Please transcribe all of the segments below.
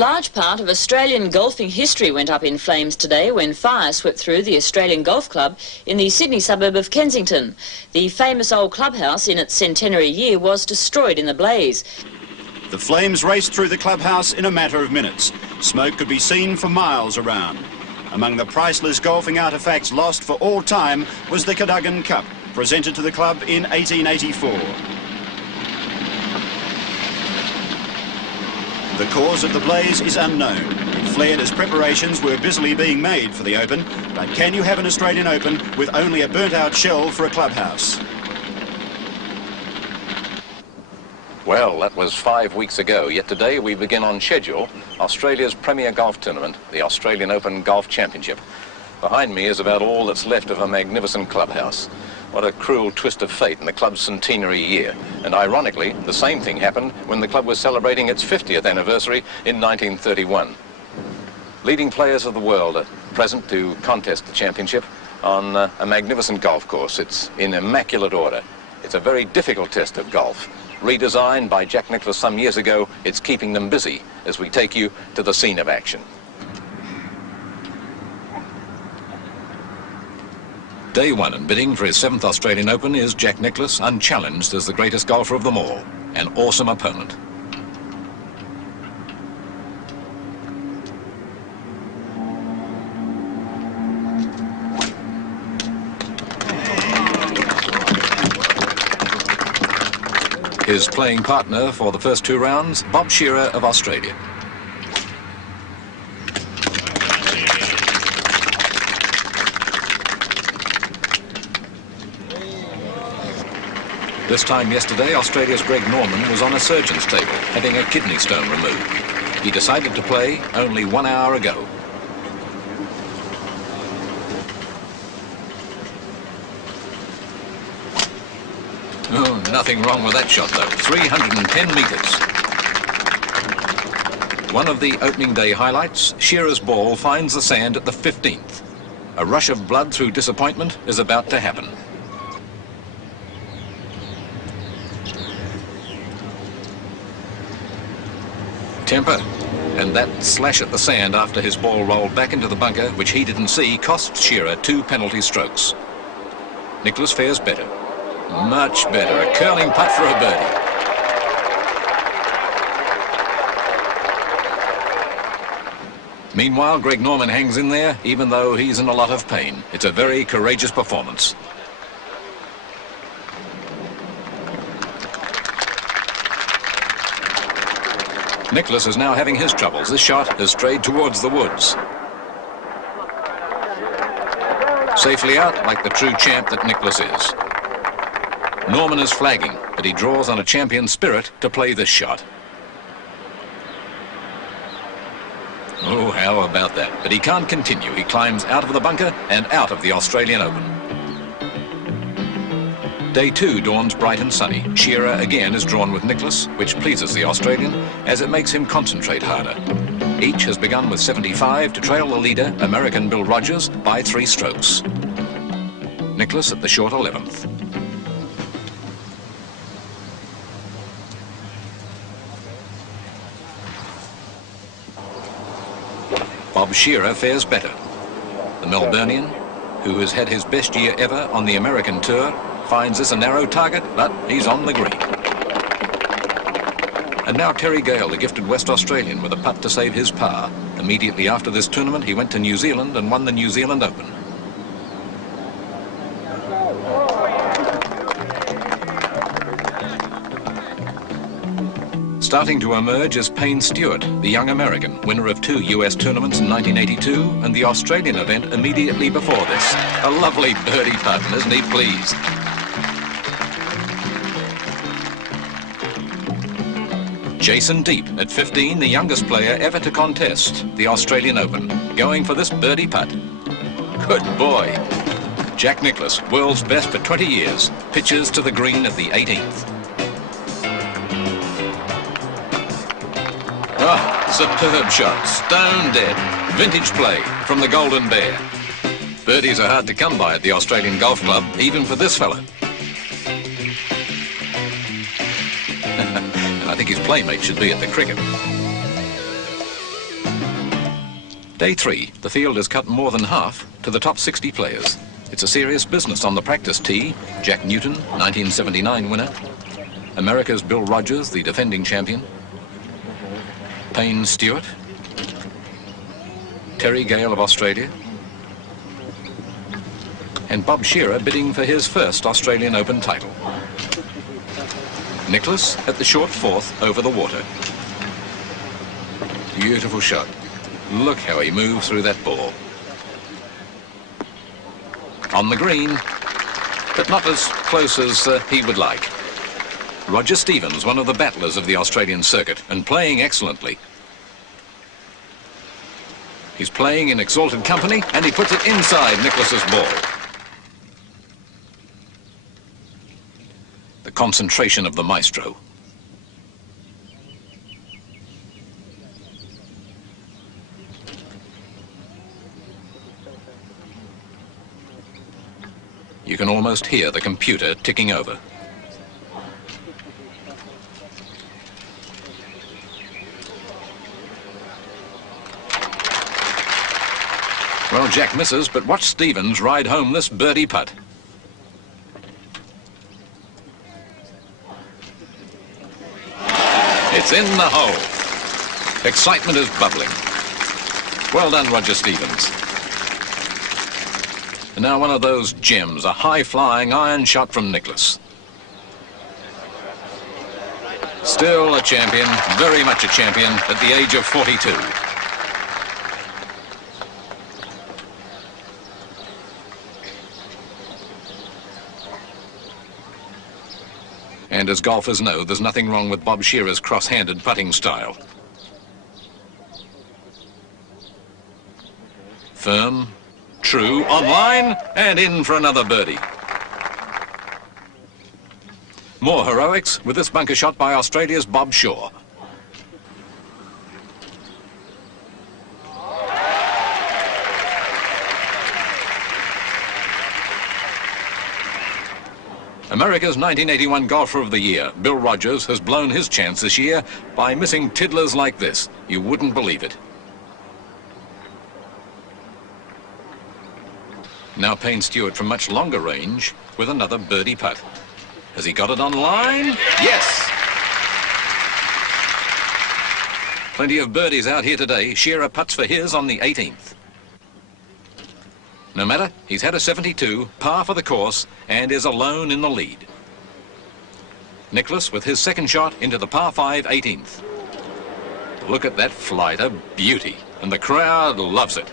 large part of Australian golfing history went up in flames today when fire swept through the Australian Golf Club in the Sydney suburb of Kensington. The famous old clubhouse in its centenary year was destroyed in the blaze. The flames raced through the clubhouse in a matter of minutes. Smoke could be seen for miles around. Among the priceless golfing artefacts lost for all time was the Cadogan Cup, presented to the club in 1884. The cause of the blaze is unknown. It flared as preparations were busily being made for the Open, but can you have an Australian Open with only a burnt-out shell for a clubhouse? Well, that was 5 weeks ago, yet today we begin on schedule Australia's premier golf tournament, the Australian Open Golf Championship. Behind me is about all that's left of a magnificent clubhouse. What a cruel twist of fate in the club's centenary year. And ironically, the same thing happened when the club was celebrating its 50th anniversary in 1931. Leading players of the world are present to contest the championship on a magnificent golf course. It's in immaculate order. It's a very difficult test of golf. Redesigned by Jack Nicklaus some years ago, it's keeping them busy as we take you to the scene of action. Day one and bidding for his 7th Australian Open is Jack Nicklaus, unchallenged as the greatest golfer of them all. An awesome opponent. His playing partner for the first 2 rounds, Bob Shearer of Australia. This time yesterday, Australia's Greg Norman was on a surgeon's table, having a kidney stone removed. He decided to play only 1 hour ago. Oh, nothing wrong with that shot, though. 310 metres. One of the opening day highlights, Shearer's ball finds the sand at the 15th. A rush of blood through disappointment is about to happen. Temper, and that slash at the sand after his ball rolled back into the bunker, which he didn't see, cost Shearer 2 penalty strokes. Nicklaus fares better. Much better. A curling putt for a birdie. Meanwhile, Greg Norman hangs in there, even though he's in a lot of pain. It's a very courageous performance. Nicklaus is now having his troubles. This shot has strayed towards the woods. Safely out, like the true champ that Nicklaus is. Norman is flagging, but he draws on a champion spirit to play this shot. Oh, how about that? But he can't continue. He climbs out of the bunker and out of the Australian Open. Day 2 dawns bright and sunny. Shearer again is drawn with Nicklaus, which pleases the Australian, as it makes him concentrate harder. Each has begun with 75 to trail the leader, American Bill Rogers, by 3 strokes. Nicklaus at the short 11th. Bob Shearer fares better. The Melburnian, who has had his best year ever on the American Tour, finds this a narrow target, but he's on the green. And now Terry Gale, the gifted West Australian, with a putt to save his par. Immediately after this tournament, he went to New Zealand and won the New Zealand Open. Starting to emerge is Payne Stewart, the young American, winner of 2 US tournaments in 1982 and the Australian event immediately before this. A lovely birdie putt, isn't he pleased? Jason Deep, at 15, the youngest player ever to contest the Australian Open, going for this birdie putt. Good boy. Jack Nicklaus, world's best for 20 years, pitches to the green at the 18th. Oh, superb shot, stone dead. Vintage play from the Golden Bear. Birdies are hard to come by at the Australian Golf Club, even for this fella. And I think his playmate should be at the cricket. Day 3, the field is cut more than half to the top 60 players. It's a serious business on the practice tee. Jack Newton, 1979 winner. America's Bill Rogers, the defending champion. Payne Stewart. Terry Gale of Australia. And Bob Shearer bidding for his first Australian Open title. Nicklaus at the short fourth over the water. Beautiful shot. Look how he moves through that ball. On the green, but not as close as he would like. Roger Stevens, one of the battlers of the Australian circuit, and playing excellently. He's playing in exalted company, and he puts it inside Nicklaus's ball. The concentration of the maestro. You can almost hear the computer ticking over. Well, Jack misses, but watch Stevens ride home this birdie putt. It's in the hole. Excitement is bubbling. Well done, Roger Stevens. And now one of those gems, a high-flying iron shot from Nicklaus. Still a champion, very much a champion at the age of 42. And as golfers know, there's nothing wrong with Bob Shearer's cross-handed putting style. Firm, true, online, and in for another birdie. More heroics with this bunker shot by Australia's Bob Shaw. America's 1981 Golfer of the Year, Bill Rogers, has blown his chance this year by missing tiddlers like this. You wouldn't believe it. Now Payne Stewart from much longer range with another birdie putt. Has he got it on line? Yes! Plenty of birdies out here today. Shearer putts for his on the 18th. No matter, he's had a 72, par for the course, and is alone in the lead. Nicklaus with his second shot into the par 5 18th. Look at that flight, a beauty, and the crowd loves it.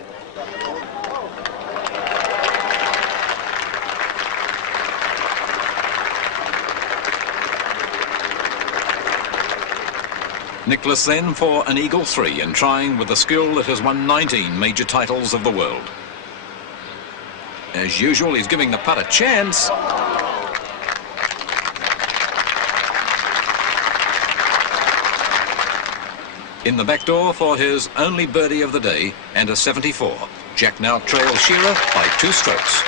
Nicklaus then for an eagle 3 and trying with the skill that has won 19 major titles of the world. As usual, he's giving the putt a chance. In the back door for his only birdie of the day and a 74. Jack now trails Shearer by 2 strokes.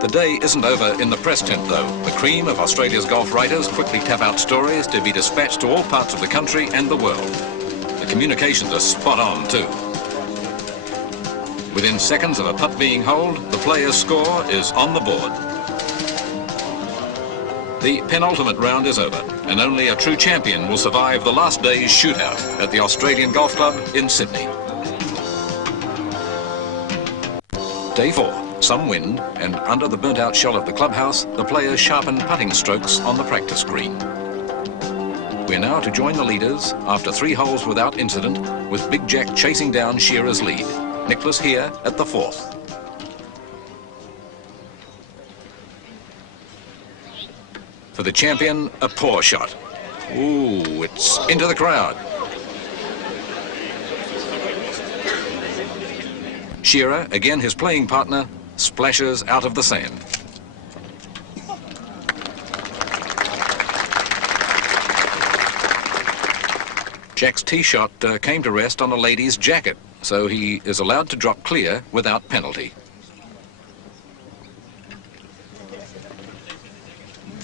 The day isn't over in the press tent, though. The cream of Australia's golf writers quickly tap out stories to be dispatched to all parts of the country and the world. The communications are spot on, too. Within seconds of a putt being holed, the player's score is on the board. The penultimate round is over, and only a true champion will survive the last day's shootout at the Australian Golf Club in Sydney. Day 4. Some wind, and under the burnt-out shell of the clubhouse, the players sharpen putting strokes on the practice green. We're now to join the leaders after 3 holes without incident, with Big Jack chasing down Shearer's lead. Nicklaus here at the 4th. For the champion, a poor shot. Ooh, it's into the crowd. Shearer, again his playing partner, splashes out of the sand. Jack's tee shot came to rest on a lady's jacket, so he is allowed to drop clear without penalty.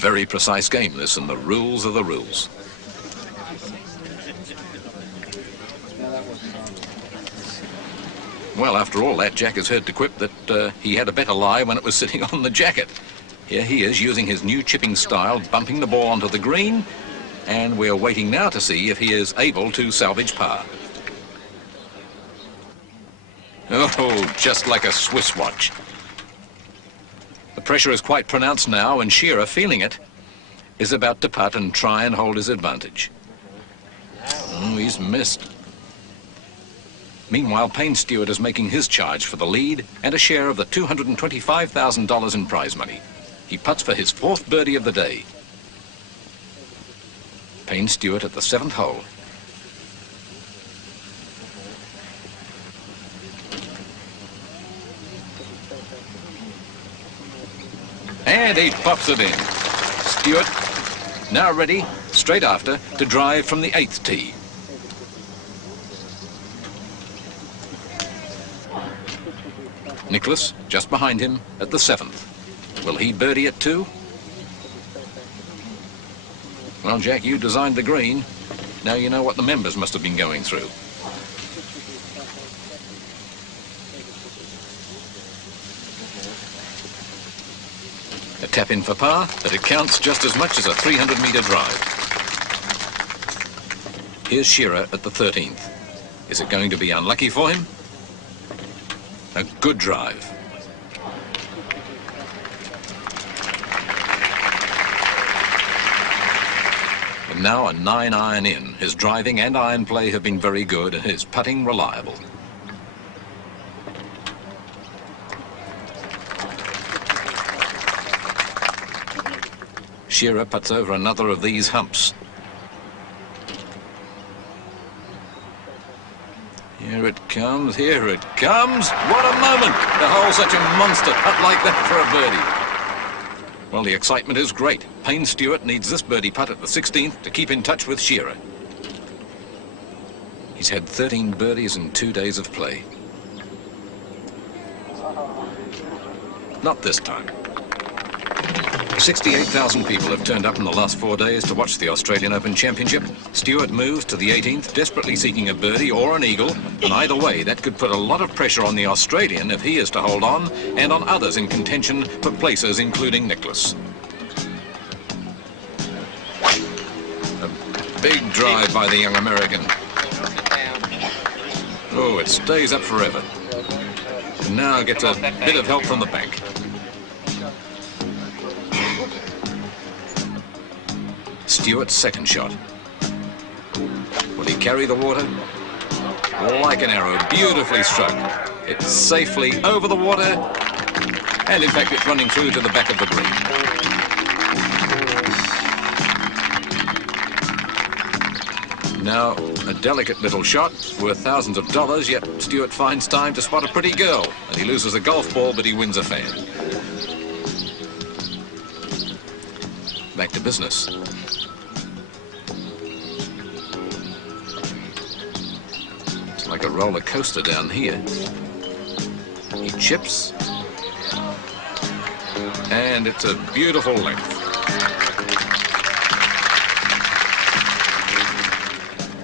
very precise game, this, and the rules are the rules. Well, after all that, Jack has heard to quip that he had a better lie when it was sitting on the jacket. Here he is, using his new chipping style, bumping the ball onto the green, and we're waiting now to see if he is able to salvage par. Oh, just like a Swiss watch. The pressure is quite pronounced now, and Shearer, feeling it, is about to putt and try and hold his advantage. Oh, he's missed. Meanwhile, Payne Stewart is making his charge for the lead and a share of the $225,000 in prize money. He putts for his 4th birdie of the day. Payne Stewart at the 7th hole. And he pops it in. Stewart now ready, straight after, to drive from the 8th tee. Nicklaus just behind him at the 7th. Will he birdie it too? Well, Jack, you designed the green. Now you know what the members must have been going through. A tap in for par, but it counts just as much as a 300-metre drive. Here's Shearer at the 13th. Is it going to be unlucky for him? A good drive. And now a 9-iron in. His driving and iron play have been very good and his putting reliable. Shearer puts over another of these humps. Here it comes, here it comes. What a moment to hold such a monster putt like that for a birdie. Well, the excitement is great. Payne Stewart needs this birdie putt at the 16th to keep in touch with Shearer. He's had 13 birdies in 2 days of play. Not this time. 68,000 people have turned up in the last 4 days to watch the Australian Open Championship. Stewart moves to the 18th, desperately seeking a birdie or an eagle, and either way, that could put a lot of pressure on the Australian if he is to hold on, and on others in contention for places, including Nicklaus. A big drive by the young American. Oh, it stays up forever. And now gets a bit of help from the bank. Stewart's second shot. Will he carry the water? Like an arrow, beautifully struck. It's safely over the water, and in fact it's running through to the back of the green. Now, a delicate little shot, worth thousands of dollars, yet Stewart finds time to spot a pretty girl, and he loses a golf ball, but he wins a fan. Back to business. Like a roller coaster down here. He chips, and it's a beautiful length.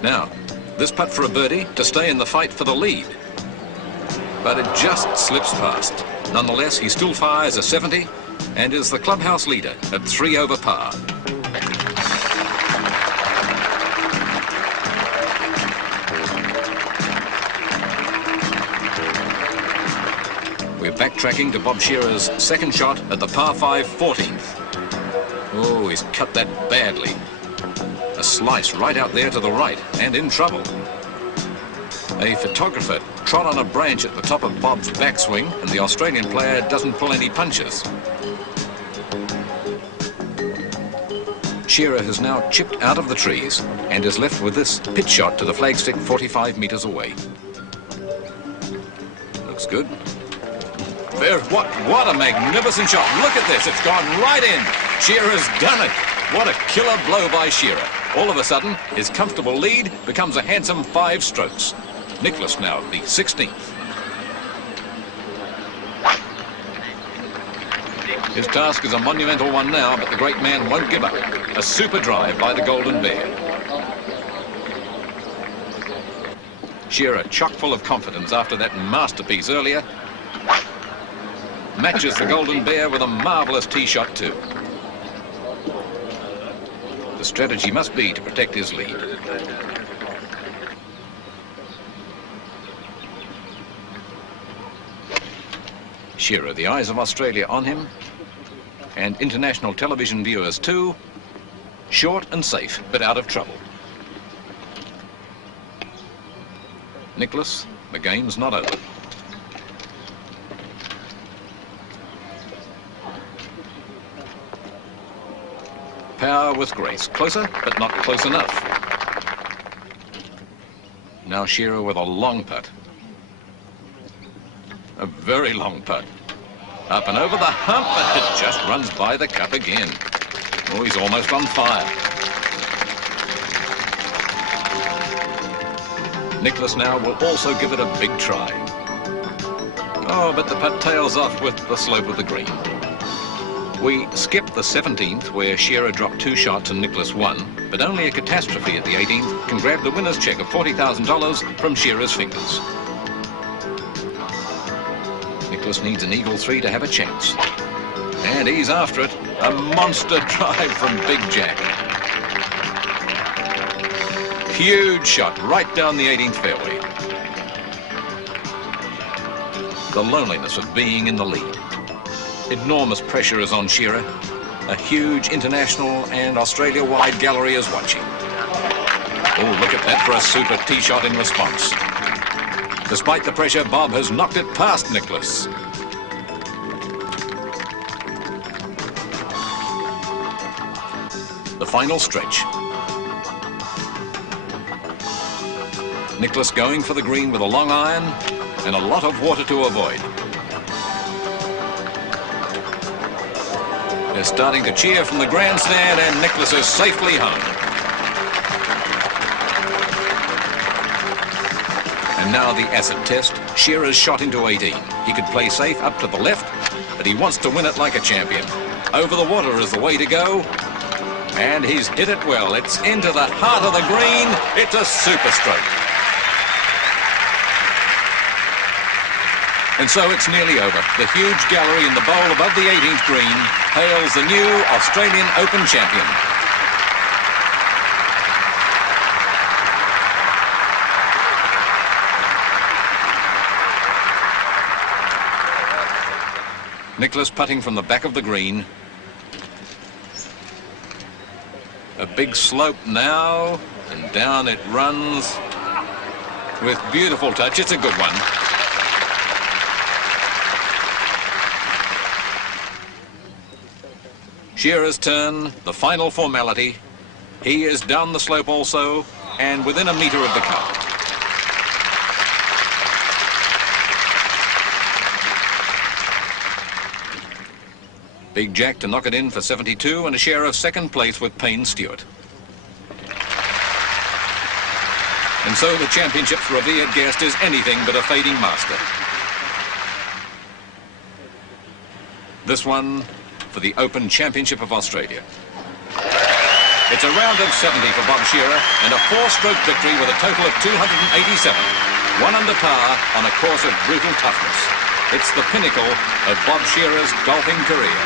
Now, this putt for a birdie to stay in the fight for the lead. But it just slips past. Nonetheless, he still fires a 70 and is the clubhouse leader at 3 over par. We're backtracking to Bob Shearer's second shot at the par 5 14th. Oh, he's cut that badly. A slice right out there to the right, and in trouble. A photographer trod on a branch at the top of Bob's backswing, and the Australian player doesn't pull any punches. Shearer has now chipped out of the trees and is left with this pitch shot to the flagstick 45 metres away. Looks good. What a magnificent shot. Look at this. It's gone right in. Shearer's done it. What a killer blow by Shearer. All of a sudden, his comfortable lead becomes a handsome 5 strokes. Nicklaus now, the 16th. His task is a monumental one now, but the great man won't give up. A super drive by the Golden Bear. Shearer, chock full of confidence after that masterpiece earlier, matches the Golden Bear with a marvellous tee shot too. The strategy must be to protect his lead. Shearer, the eyes of Australia on him, and international television viewers too. Short and safe, but out of trouble. Nicholas, the game's not over. Power with grace. Closer, but not close enough. Now Shearer with a long putt. A very long putt. Up and over the hump, but it just runs by the cup again. Oh, he's almost on fire. Nicholas now will also give it a big try. Oh, but the putt tails off with the slope of the green. We skipped the 17th, where Shearer dropped 2 shots and Nicholas won, but only a catastrophe at the 18th can grab the winner's cheque of $40,000 from Shearer's fingers. Nicholas needs an eagle 3 to have a chance. And he's after it. A monster drive from Big Jack. Huge shot right down the 18th fairway. The loneliness of being in the lead. Enormous pressure is on Shearer. A huge international and Australia-wide gallery is watching. Oh, look at that for a super tee shot in response. Despite the pressure, Bob has knocked it past Nicholas. The final stretch. Nicholas going for the green with a long iron and a lot of water to avoid. They're starting to cheer from the grandstand, and Nicholas is safely home. And now the acid test. Shearer's shot into 18. He could play safe up to the left, but he wants to win it like a champion. Over the water is the way to go. And he's hit it well. It's into the heart of the green. It's a super stroke. And so it's nearly over. The huge gallery in the bowl above the 18th green hails the new Australian Open champion. Nicholas putting from the back of the green. A big slope now, and down it runs with beautiful touch. It's a good one. Shearer's turn, the final formality. He is down the slope also, and within a metre of the cup. Big Jack to knock it in for 72, and a share of second place with Payne Stewart. And so the championship's revered guest is anything but a fading master. This one for the Open Championship of Australia. It's a round of 70 for Bob Shearer and a 4-stroke victory with a total of 287. 1 under par on a course of brutal toughness. It's the pinnacle of Bob Shearer's golfing career.